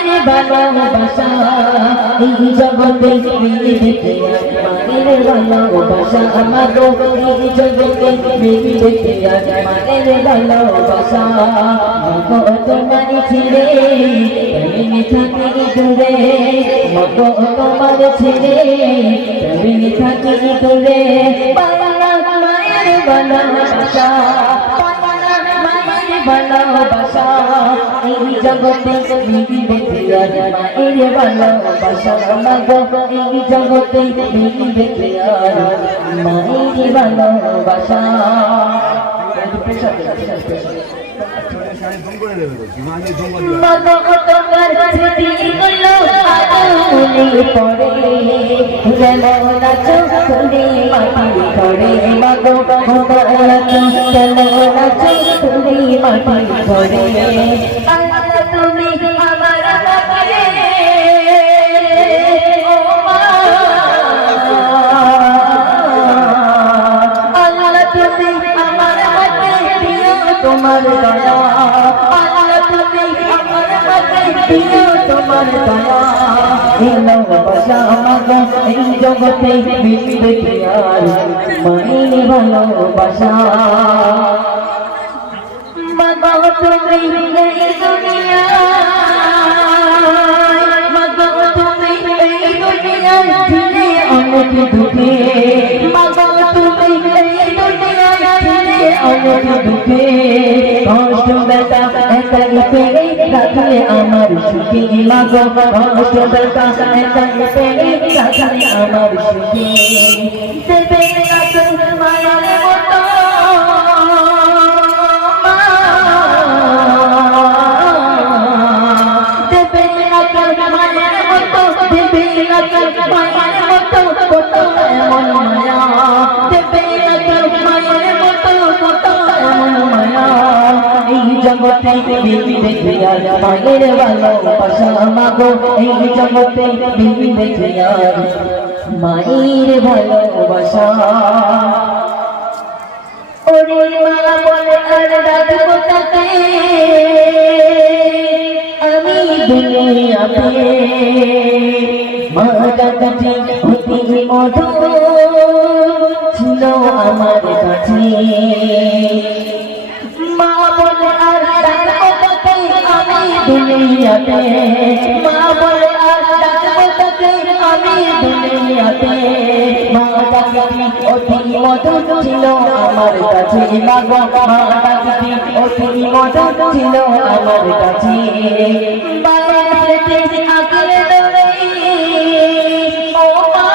মায়ের ভালোবাসা এই জগতে মিলিতে মায়ের ভালোবাসা আমাগো এই জগতে মিলিতে মায়ের ভালোবাসা মাগো তোমার ছেড়ে আমি থাকি দূরে মাগো তোমার ছেড়ে আমি থাকি দূরে মায়ের ভালোবাসা ভালোবাসা এই জগতে মিলিতে মায়ের ভালোবাসা মাগো এই জগতে মিলিতে মায়ের ভালোবাসা মাগো তোমার স্মৃতিগুলো আগুনে পড়ে যেমন নাচো তুমি মাটি ধরে মাগো তোমার নাচো যেমন নাচো তুমি মাটি ধরে আল্লাহ তুমি আমার বাবারে ও মা আল্লাহ তুমি আমার হাতে দিও তোমার দয়া আল্লাহ তুমি আমার হাতে দিও তোমার দয়া এই ভালোবাসা মাগো এই জগতে মিলিতে আর মায়ের ভালোবাসা মাগো তুমি এই দুনিয়া মাগো তুমি এই দুনিয়ায় ছিলে অনেক দুঃখে মাগো তুমি এই দুনিয়ায় ছিলে অনেক দুঃখে কষ্ট ব্যথা একাই পেয়ে রাখলে আমার সুখী মাগো কষ্ট ব্যথা একাই পেয়ে রাখলে আমার সুখী দেবে না তুমি মায়ের মতো জগতে মিলিতে আর মায়ের ভালোবাসা মাগো এই জগতে মিলিতে আর মায়ের ভালোবাসা ওরে মা বলে আর রাখবো তাকে আমি দুনিয়াতে মা ডাকটি অতি মধুর ছিল আমার কাছে মা বলে আর ডাকবো তাকে আমি দুনিয়াতে মা বলে আর ডাকবো তাকে আমি দুনিয়াতে মা ডাকটি অতি মধুর ছিল আমার কাছে মাগো মা ডাকটি অতি মধুর ছিল আমার কাছে বাড়িতে আগলে দৌড়ে ও মা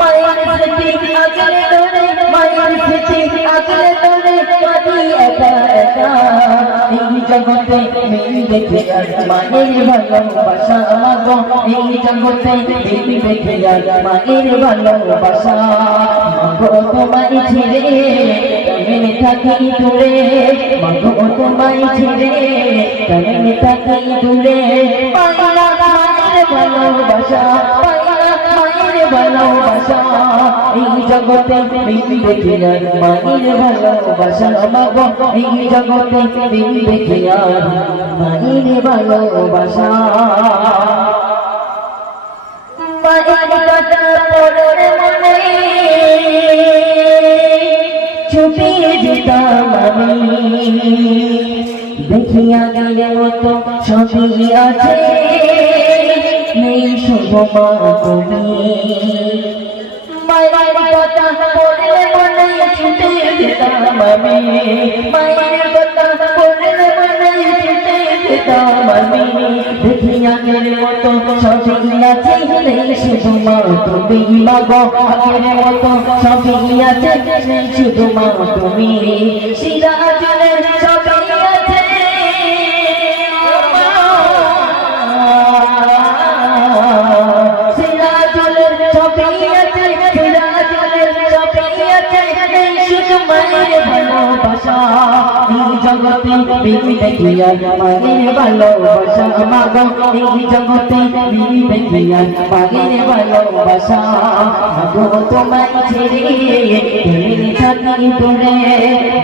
মায়ের স্মৃতি আগলে দৌড়ে মায়ের স্মৃতি আগলে দৌড়ে কাঁদি একা একা এই জগতে মিলিতে আর মায়ের ভালোবাসা মাগো এই জগতে মিলিতে আর মায়ের ভালোবাসা মাগো তোমায় ছেড়ে আমি থাকি দূরে মাগো তোমায় ছেড়ে আমি থাকি দূরে পাইলা মায়ের ভালোবাসা পাইলা মায়ের ভালোবাসা এই জগতে মিলিতে আর মায়ের ভালোবাসা মাগো এই জগতে মিলিতে আর মায়ের ভালোবাসা মায়ের কথা পড়ে মনে ছুটিয়ে যেতাম আমি দেখিয়া গেলে মতো সবই আছে নেই শুভ মা তুমি মায়ের কথা পড়লে মনে ছুটিয়ে যেতাম আমি মায়ের কথা পড়লে মনে ছুটিয়ে যেতাম আমি দেখিয়া গেলে মতো সবই আছে নেই শুভ মা তুমি মাগো আগের মতো সবই আছে নেই শুভ মা তুমি সিরাজুলের সবই আছে সিরাজুলের সবই আছে সিরাজুলের সবই আছে নেই শুধু মায়ের ভালোবাসা এই জগতে মিলিতে আর মায়ের ভালোবাসা মাগো এই জগতে মিলিতে আর মায়ের ভালোবাসা মাগো তোমায় ছেড়ে আমি থাকি দূরে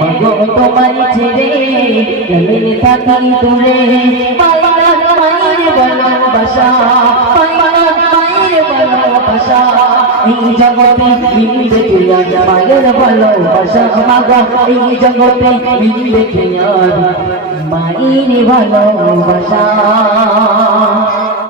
মাগো তোমায় ছেড়ে কেমন থাকি দূরে পাই না মায়ের ভালোবাসা পাই না মায়ের ভালোবাসা এই জগতে মিলবে কি আর মায়ের ভালোবাসা মাগো এই জগতে মিলবে কি আর মায়ের ভালোবাসা